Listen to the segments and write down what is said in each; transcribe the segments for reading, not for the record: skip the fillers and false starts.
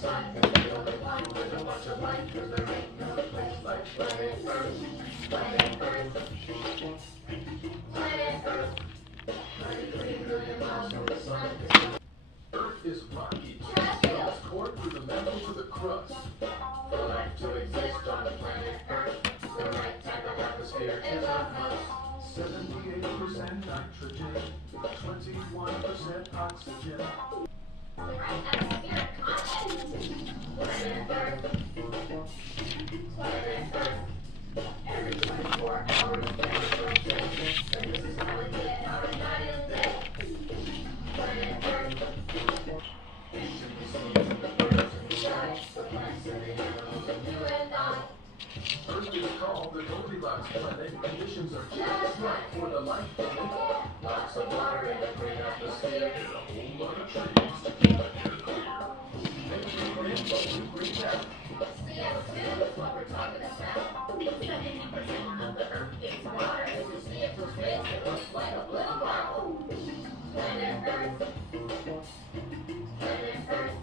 sun is the only one with a bunch of light, 'cause there ain't no place like planet Earth. Planet Earth. Planet Earth. 93 million miles from the sun. Earth is rocky, from its core through the mantle to the crust. For life to exist on planet Earth, the right type of atmosphere is a must. 78% nitrogen, 21% oxygen. The right atmospheric content. Planet Earth. Planet Earth. Every 24 hours, there's a change. And this is how we get our night and day. Planet Earth. Fish in the seas and the birds in the sky, the plants and the animals and you and I. Earth is called the Goldilocks planet. Conditions are just right for the life in it. Lots of water and a great atmosphere, and a whole lot of trees to keep the air clear. Maybe we breathe, but we breathe out. CO2 is what we're talking about. 70% of the Earth is water. If you see it from space, it looks like a blue bottle. Planet Earth. Planet Earth.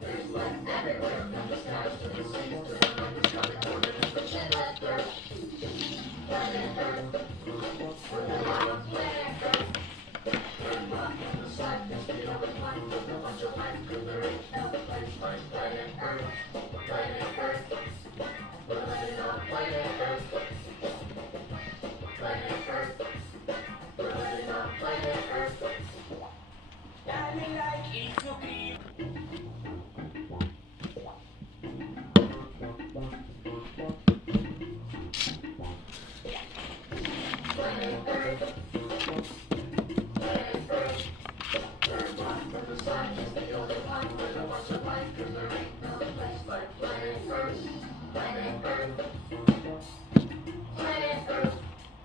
There's life everywhere, from the skies to the seas to the microscopic organisms in the dirt. Planet Earth. We're living on planet Earth. We're not in the sun, it's the only one with a bunch of life, 'cause there ain't no place like planet Earth. Planet Earth. We're living on planet Earth. Planet Earth. We're living on planet Earth. Diamond like it's so clean. Planet Earth. Planet Earth. We're one from the sun, is the only one with a bunch of life, 'cause there ain't no place like planet Earth. Planet Earth. Planet Earth.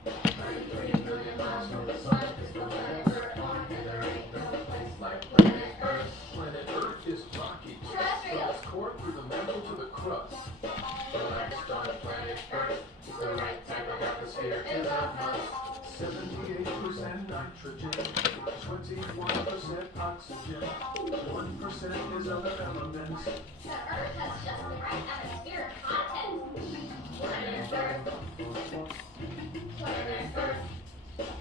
93 million miles from the sun is the planet we're on, and there ain't no place like planet Earth. Planet Earth is rocky, from its core through the mantle to the crust. For life on planet Earth, the right type of atmosphere is a must. 78% nitrogen, 21% oxygen, 1% is other elements. The Earth has just the right atmospheric content. Planet Earth. Planet Earth.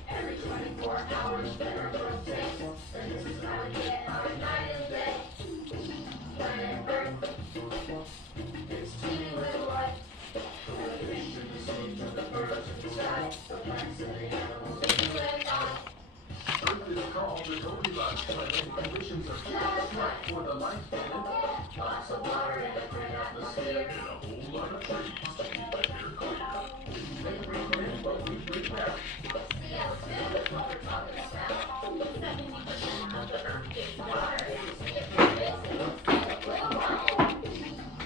Every 24 hours, there rotates, and this is how we get our night and day. Planet Earth. It's teeming with life. From the fish in the sea to the birds in the sky, the plants and the animals and you and I. Earth is called the Goldilocks planet. Conditions are just right for the life in it. Lots of water and a great atmosphere, And a whole lot of trees to keep the air clear. They breathe in, but we breathe out. CO2 is what we're talking about. 70% of the Earth is water. If you see it from space, it looks like a blue bottle.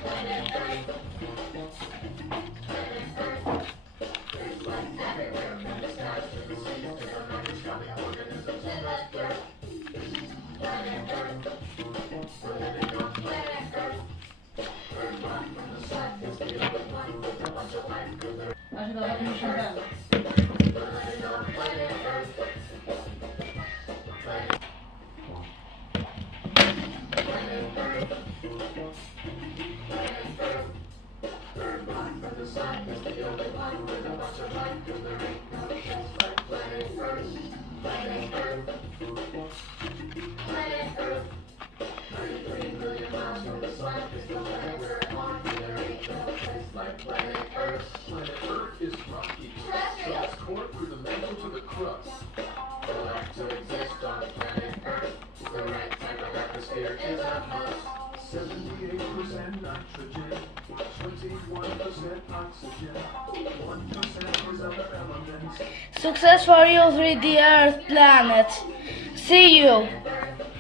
Planet Earth. Planet Earth. There's life everywhere, from the skies to the seas to the microscopic organisms in the dirt. Planet Earth. We're living on planet Earth. We're not from the sun, it's the only one with a bunch of life, 'cause there Acho que dava pra me chamar. we're living on planet Earth. Planet Earth. Planet Earth. We're not from the sun, it's the only one with a bunch of life, 'cause there ain't no place like planet Earth. Planet Earth. Planet Earth. 93 million miles from the sun is the planet we're on, and there ain't no place like planet Earth. Planet Earth is rocky, from its core through the mantle to the crust. For life to exist on planet Earth, the right type of atmosphere is a must. 78% nitrogen, 21% oxygen, 1% is other elements. Success for you, 3D Earth planet. See you. Earth.